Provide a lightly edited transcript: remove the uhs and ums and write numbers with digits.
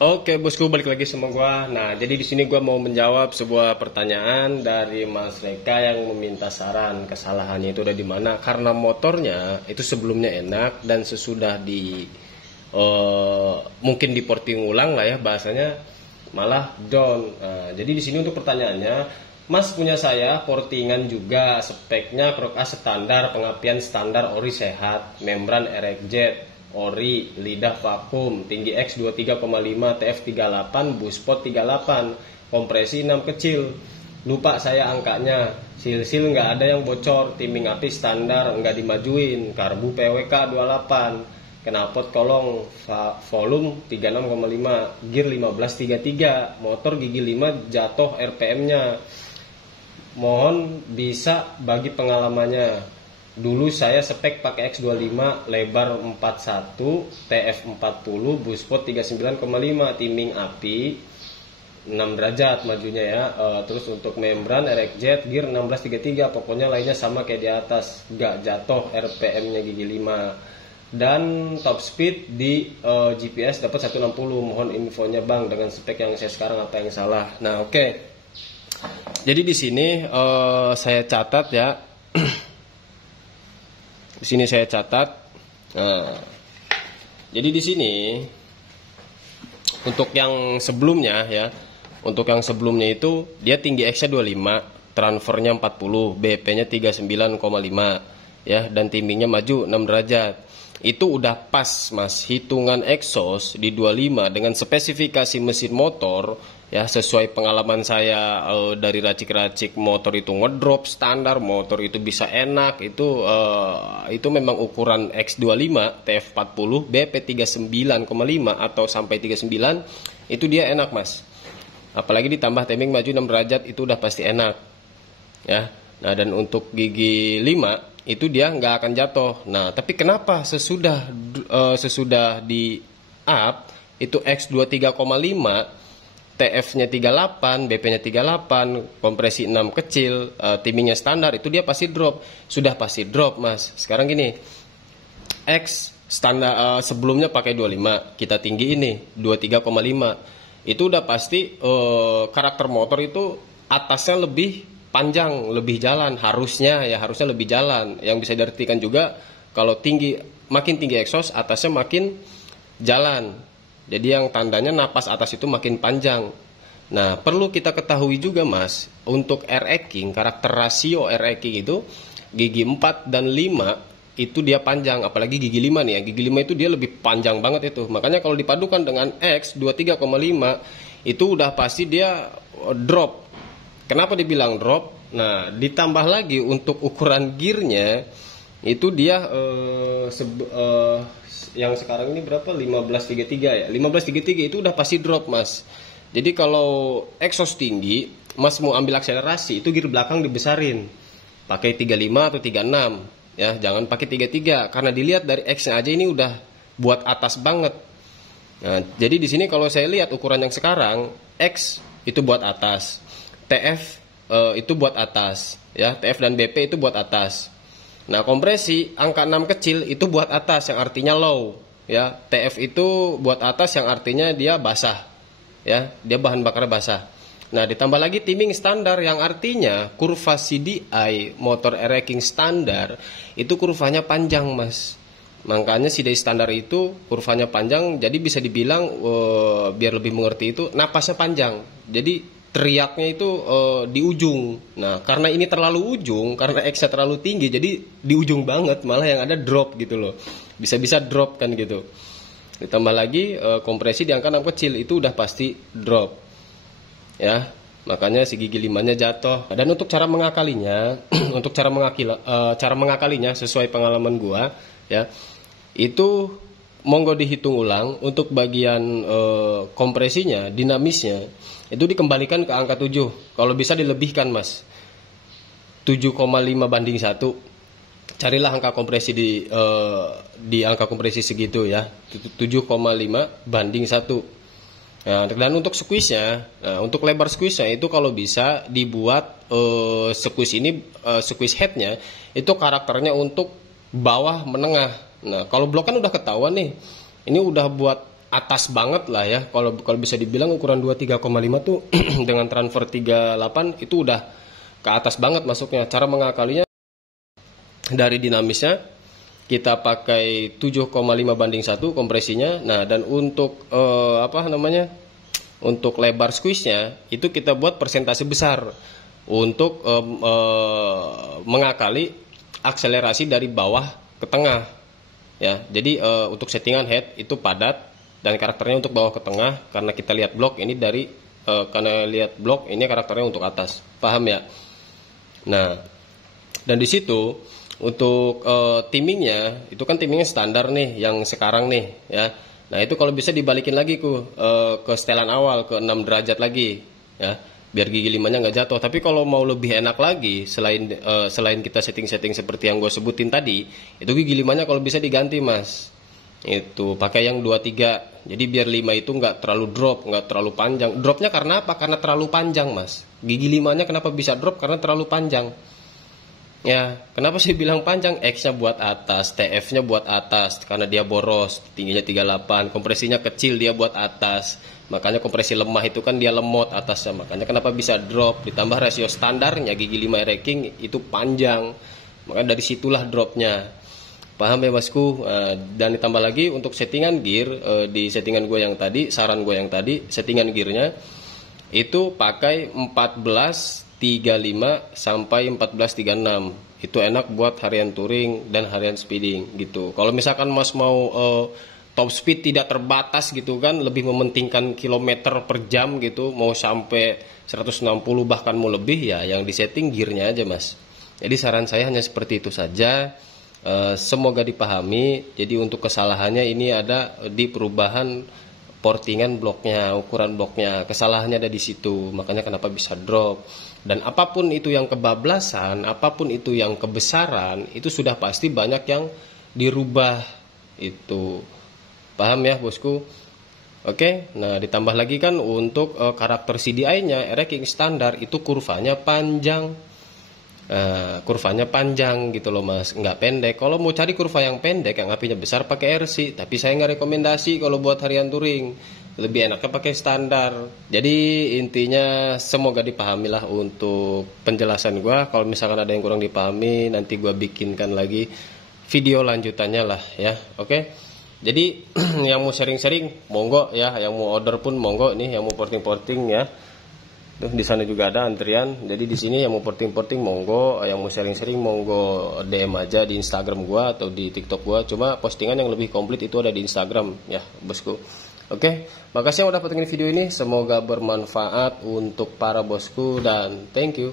Oke, bosku, balik lagi sama gua. Nah, jadi di sini gua mau menjawab sebuah pertanyaan dari Mas Reka yang meminta saran kesalahannya itu ada di mana. Karena motornya itu sebelumnya enak dan sesudah di mungkin di porting ulang lah ya bahasanya malah down. Nah, jadi di sini untuk pertanyaannya, Mas punya saya portingan juga, speknya Krok A standar, pengapian standar, ori sehat, membran RXZ, ori, lidah vakum, tinggi X 23,5, TF 38, buspot 38, kompresi 6 kecil. Lupa saya angkanya, sil-sil nggak ada yang bocor, timing api standar nggak dimajuin, karbu PWK 28, knalpot kolong, volume 36,5, gear 1533, motor gigi 5 jatuh RPM-nya. Mohon bisa bagi pengalamannya. Dulu saya spek pakai X25, lebar 41, TF 40, buspot 39,5, timing api 6 derajat majunya ya. Terus untuk membran RXZ, gear 1633, pokoknya lainnya sama kayak di atas, gak jatuh RPM-nya gigi 5. Dan top speed di GPS dapat 160. Mohon infonya Bang, dengan spek yang saya sekarang apa yang salah. Nah, oke. Jadi di sini saya catat ya. Di sini saya catat. Nah, jadi di sini untuk yang sebelumnya ya, untuk yang sebelumnya itu dia tinggi X-nya 25, transfernya 40, BP-nya 39,5 ya, dan timingnya maju 6 derajat. Itu udah pas Mas, hitungan exhaust di 25 dengan spesifikasi mesin motor ya, sesuai pengalaman saya dari racik-racik motor itu ngedrop standar, motor itu bisa enak, itu memang ukuran X25 TF40 BP 39,5 atau sampai 39 itu dia enak Mas. Apalagi ditambah timing maju 6 derajat itu udah pasti enak ya. Nah, dan untuk gigi 5 itu dia nggak akan jatuh. Nah, tapi kenapa sesudah di up itu X 23,5, TF-nya 38, BP-nya 38, kompresi 6 kecil, timingnya standar, itu dia pasti drop. Sudah pasti drop Mas. Sekarang gini, X standar sebelumnya pakai 25, kita tinggi ini 23,5, itu udah pasti karakter motor itu atasnya lebih panjang, lebih jalan, harusnya lebih jalan. Yang bisa diartikan juga kalau makin tinggi exhaust, atasnya makin jalan. Jadi yang tandanya napas atas itu makin panjang. Nah, perlu kita ketahui juga Mas, untuk R-Eking, karakter rasio R-Eking itu gigi 4 dan 5 itu dia panjang, apalagi gigi 5 nih ya. Gigi 5 itu dia lebih panjang banget itu. Makanya kalau dipadukan dengan X 23,5 itu udah pasti dia drop. Kenapa dibilang drop? Nah, ditambah lagi untuk ukuran gearnya itu dia yang sekarang ini berapa? 1533 ya. 1533 itu udah pasti drop Mas. Jadi kalau exhaust tinggi, Mas mau ambil akselerasi, itu gear belakang dibesarin. Pakai 35 atau 36 ya, jangan pakai 33 karena dilihat dari X-nya aja ini udah buat atas banget. Nah, jadi di sini kalau saya lihat ukuran yang sekarang, X itu buat atas, TF itu buat atas ya, TF dan BP itu buat atas. Nah, kompresi angka 6 kecil itu buat atas yang artinya low ya. TF itu buat atas yang artinya dia basah ya, dia bahan bakarnya basah. Nah, ditambah lagi timing standar yang artinya kurva CDI motor R-Eking standar itu kurvanya panjang Mas. Makanya CDI standar itu kurvanya panjang, jadi bisa dibilang biar lebih mengerti itu napasnya panjang. Jadi teriaknya itu di ujung. Nah, karena ini terlalu ujung, karena X-nya terlalu tinggi, jadi di ujung banget, malah yang ada drop gitu loh. Bisa-bisa drop kan gitu. Ditambah lagi kompresi di angka 6 kecil itu udah pasti drop. Ya, makanya si gigi 5-nya jatuh. Dan untuk cara mengakalinya, cara mengakalinya sesuai pengalaman gua ya, itu monggo dihitung ulang untuk bagian kompresinya, dinamisnya itu dikembalikan ke angka 7. Kalau bisa dilebihkan Mas, 7,5 banding 1. Carilah angka kompresi di angka kompresi segitu ya, 7,5 banding 1. Nah, dan untuk squeeze-nya, untuk lebar squeeze-nya itu kalau bisa dibuat squeeze head-nya itu karakternya untuk bawah menengah. Nah, kalau blok kan udah ketahuan nih, ini udah buat atas banget lah ya. Kalau kalau bisa dibilang ukuran 23,5 tuh dengan transfer 38 itu udah ke atas banget masuknya. Cara mengakalinya dari dinamisnya kita pakai 7,5:1 kompresinya. Nah, dan untuk apa namanya? Untuk lebar squeeze-nya itu kita buat persentase besar untuk mengakali akselerasi dari bawah ke tengah. Ya, jadi untuk settingan head itu padat dan karakternya untuk bawah ke tengah, karena kita lihat blok ini dari karena lihat blok ini karakternya untuk atas. Paham ya? Nah, dan di situ untuk timingnya itu kan timingnya standar nih yang sekarang nih ya. Nah, itu kalau bisa dibalikin lagi ke setelan awal ke 6 derajat lagi ya, biar gigi limanya nggak jatuh. Tapi kalau mau lebih enak lagi, selain kita setting-setting seperti yang gue sebutin tadi, itu gigi limanya kalau bisa diganti mas. Itu pakai yang 23. Jadi biar 5 itu nggak terlalu drop, nggak terlalu panjang. Dropnya karena apa? Karena terlalu panjang mas. Gigi limanya kenapa bisa drop? Karena terlalu panjang. Ya, kenapa sih bilang panjang? X-nya buat atas, TF-nya buat atas karena dia boros, tingginya 38, kompresinya kecil dia buat atas. Makanya kompresi lemah itu kan dia lemot atasnya. Makanya kenapa bisa drop? Ditambah rasio standarnya gigi 5 racking itu panjang. Makanya dari situlah dropnya. Paham ya bosku? Dan ditambah lagi untuk settingan gear, di settingan gue yang tadi, saran gue yang tadi, settingan gearnya itu pakai 1435 sampai 1436. Itu enak buat harian touring dan harian speeding gitu. Kalau misalkan mas mau top speed tidak terbatas gitu kan, lebih mementingkan kilometer per jam gitu, mau sampai 160 bahkan mau lebih, ya yang disetting gearnya aja mas. Jadi saran saya hanya seperti itu saja. Semoga dipahami. Jadi untuk kesalahannya ini ada di perubahan portingan bloknya, ukuran bloknya. Kesalahannya ada di situ. Makanya kenapa bisa drop. Dan apapun itu yang kebablasan, apapun itu yang kebesaran, itu sudah pasti banyak yang dirubah. Itu paham ya bosku? Oke. Nah ditambah lagi kan untuk karakter CDI-nya racking standar itu kurvanya panjang. Kurvanya panjang gitu loh mas, nggak pendek. Kalau mau cari kurva yang pendek yang apinya besar pakai RC, tapi saya nggak rekomendasi kalau buat harian touring, lebih enaknya pakai standar. Jadi intinya semoga dipahami lah untuk penjelasan gua. Kalau misalkan ada yang kurang dipahami, nanti gua bikinkan lagi video lanjutannya lah ya. Oke. Jadi yang mau sharing-sharing monggo ya, yang mau order pun monggo nih, yang mau porting-porting ya. Tuh di sana juga ada antrian. Jadi di sini yang mau porting-porting monggo, yang mau sharing-sharing monggo DM aja di Instagram gua atau di TikTok gua. Cuma postingan yang lebih komplit itu ada di Instagram ya, bosku. Oke, makasih yang udah potongin video ini. Semoga bermanfaat untuk para bosku dan thank you.